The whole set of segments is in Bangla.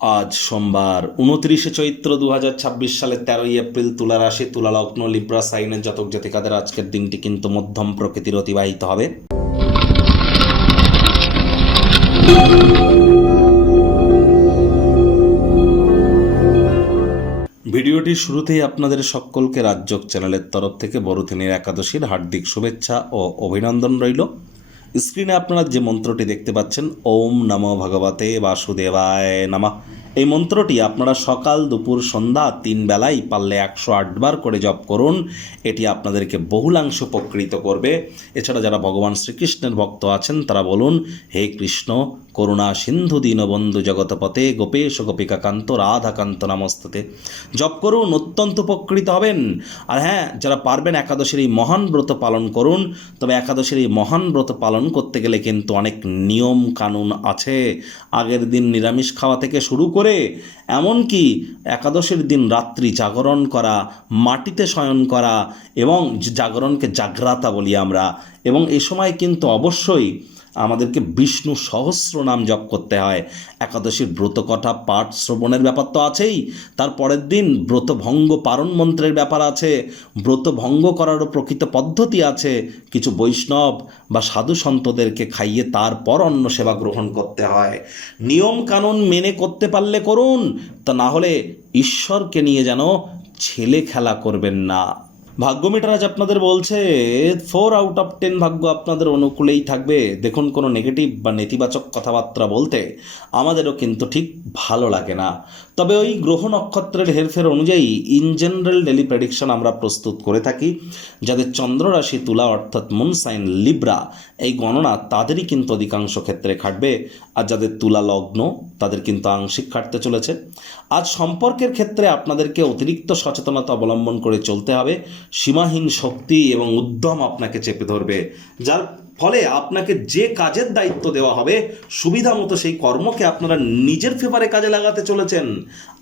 আজ সোমবার 29শে চৈত্র 2026 সালের 13ই এপ্রিল, তুলা রাশি, তুলা লগ্ন, লিব্রা সাইনের জাতক জাতিকাদের আজকের দিনটি কিন্তু মধ্যম প্রকৃতির অতিবাহিত হবে। ভিডিওটির শুরুতেই আপনাদের সকলকে রাজযোগ চ্যানেলের তরফ থেকে বড়দিনের একাদশীর হার্দিক শুভেচ্ছা ও অভিনন্দন রইল। স্ক্রিনে আপনারা যে মন্ত্রটি দেখতে পাচ্ছেন, ওম নমো ভগবতে বাসুদেবায় নমঃ, এই মন্ত্রটি আপনারা সকাল দুপুর সন্ধ্যা 3 বেলায় পারলে 108 বার করে জপ করুন। এটি আপনাদেরকে বহুলাংশ উপকৃত করবে। এছাড়া যারা ভগবান শ্রীকৃষ্ণের ভক্ত আছেন তারা বলুন, হে কৃষ্ণ করুণা সিন্ধু দীনবন্ধু জগৎপতে গোপেশ গোপিকাকান্ত রাধাকান্ত নমস্তুতে, জপ করুন, অত্যন্ত উপকৃত হবেন। আর হ্যাঁ, যারা পারবেন একাদশীর এই মহান ব্রত পালন করুন। তবে একাদশীর এই মহান ব্রত পালন করতে গেলে কিন্তু অনেক নিয়ম কানুন আছে। আগের দিন নিরামিষ খাওয়া থেকে শুরু করে এমনকি একাদশীর দিন রাত্রি জাগরণ করা, মাটিতে শয়ন করা এবং জাগরণকে জাগ্রাতা বলি আমরা। এবং এই সময় কিন্তু অবশ্যই আমাদেরকে বিষ্ণু সহস্র নাম জপ করতে হয়। একাদশীর ব্রতকথা পাঠ শ্রবণের ব্যাপার তো আছেই, তার পরের দিন ব্রতভঙ্গ পারণ মন্ত্রের ব্যাপার আছে। ব্রতভঙ্গ করারও প্রকৃত পদ্ধতি আছে। কিছু বৈষ্ণব বা সাধু সন্তদেরকে খাইয়ে তারপর অন্ন সেবা গ্রহণ করতে হয়। নিয়ম কানুন মেনে করতে পারলে করুন, তা না হলে ঈশ্বরকে নিয়ে যেন ছেলে খেলা করবেন না। ভাগ্য মিটার আজ আপনাদের বলছে 4 আউট অফ 10 ভাগ্য আপনাদের অনুকূলেই থাকবে। দেখুন, কোনো নেগেটিভ বা নেতিবাচক কথাবার্তা বলতে আমাদেরও কিন্তু ঠিক ভালো লাগে না। তবে ওই গ্রহ নক্ষত্রের হেরফের অনুযায়ী ইন জেনারেল ডেলি প্রেডিকশন আমরা প্রস্তুত করে থাকি। যাদের চন্দ্র রাশি তুলা অর্থাৎ মুন সাইন লিব্রা, এই গণনা তাদেরই কিন্তু অধিকাংশ ক্ষেত্রে খাটবে। আর যাদের তুলা লগ্ন তাদের কিন্তু আংশিক খাটতে চলেছে। আজ সম্পর্কের ক্ষেত্রে আপনাদেরকে অতিরিক্ত সচেতনতা অবলম্বন করে চলতে হবে। সীমাহীন শক্তি এবং উদ্যম আপনাকে চেপে ধরবে, যার ফলে আপনাকে যে কাজের দায়িত্ব দেওয়া হবে সুবিধা মতো সেই কর্মকে আপনারা নিজের ফেভারে কাজে লাগাতে চলেছেন।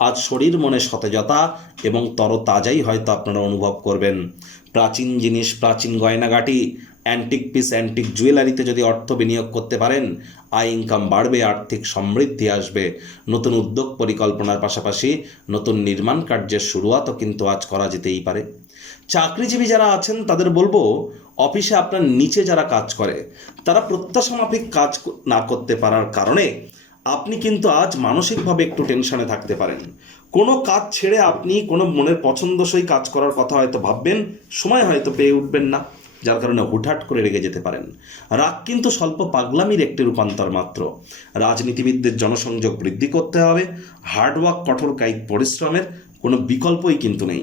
আজ শরীর মনে সতেজতা এবং তরতাজাই হয়তো আপনারা অনুভব করবেন। প্রাচীন জিনিস, প্রাচীন গয়নাগাটি, অ্যান্টিক পিস, অ্যান্টিক জুয়েলারিতে যদি অর্থ বিনিয়োগ করতে পারেন, আয় ইনকাম বাড়বে, আর্থিক সমৃদ্ধি আসবে। নতুন উদ্যোগ পরিকল্পনার পাশাপাশি নতুন নির্মাণ কার্যের শুরুয়াতও কিন্তু আজ করা যেতেই পারে। চাকরিজীবী যারা আছেন তাদের বলবো, অফিসে আপনার নিচে যারা কাজ করে তারা প্রত্যাশা মাফিক কাজ না করতে পারার কারণে আপনি কিন্তু আজ মানসিকভাবে একটু টেনশনে থাকতে পারেন। কোনো কাজ ছেড়ে আপনি কোনো মনের পছন্দসই কাজ করার কথা হয়তো ভাববেন, সময় হয়তো পেয়ে উঠবেন না, যার কারণে হুটহাট করে রেগে যেতে পারেন। রাগ কিন্তু স্বল্প পাগলামির একটি রূপান্তর মাত্র। রাজনীতিবিদদের জনসংযোগ বৃদ্ধি করতে হবে। হার্ডওয়ার্ক, কঠোর কায়িক পরিশ্রমের কোনো বিকল্পই কিন্তু নেই।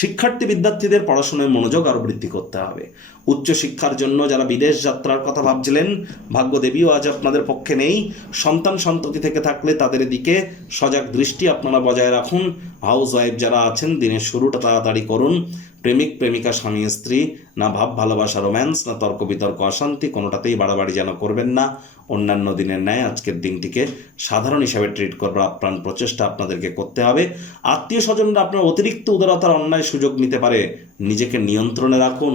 শিক্ষার্থী বিদ্যার্থীদের পড়াশোনায় মনোযোগ আরও বৃদ্ধি করতে হবে। উচ্চশিক্ষার জন্য যারা বিদেশ যাত্রার কথা ভাবছিলেন, ভাগ্যদেবীও আজ আপনাদের পক্ষে নেই। সন্তান সন্ততি থেকে থাকলে তাদের দিকে সজাগ দৃষ্টি আপনারা বজায় রাখুন। হাউস ওয়াইফ যারা আছেন, দিনের শুরুটা তাড়াতাড়ি করুন। প্রেমিক প্রেমিকা, স্বামী স্ত্রী, না ভাব ভালোবাসা রোম্যান্স, না তর্ক বিতর্ক অশান্তি, কোনোটাতেই বাড়াবাড়ি যেন করবেন না। অন্যান্য দিনের ন্যায় আজকের দিনটিকে সাধারণ হিসাবে ট্রিট করবার আপ্রাণ প্রচেষ্টা আপনাদেরকে করতে হবে। আত্মীয় স্বজনরা আপনার অতিরিক্ত উদারতার অন্যায় সুযোগ নিতে পারে, নিজেকে নিয়ন্ত্রণে রাখুন।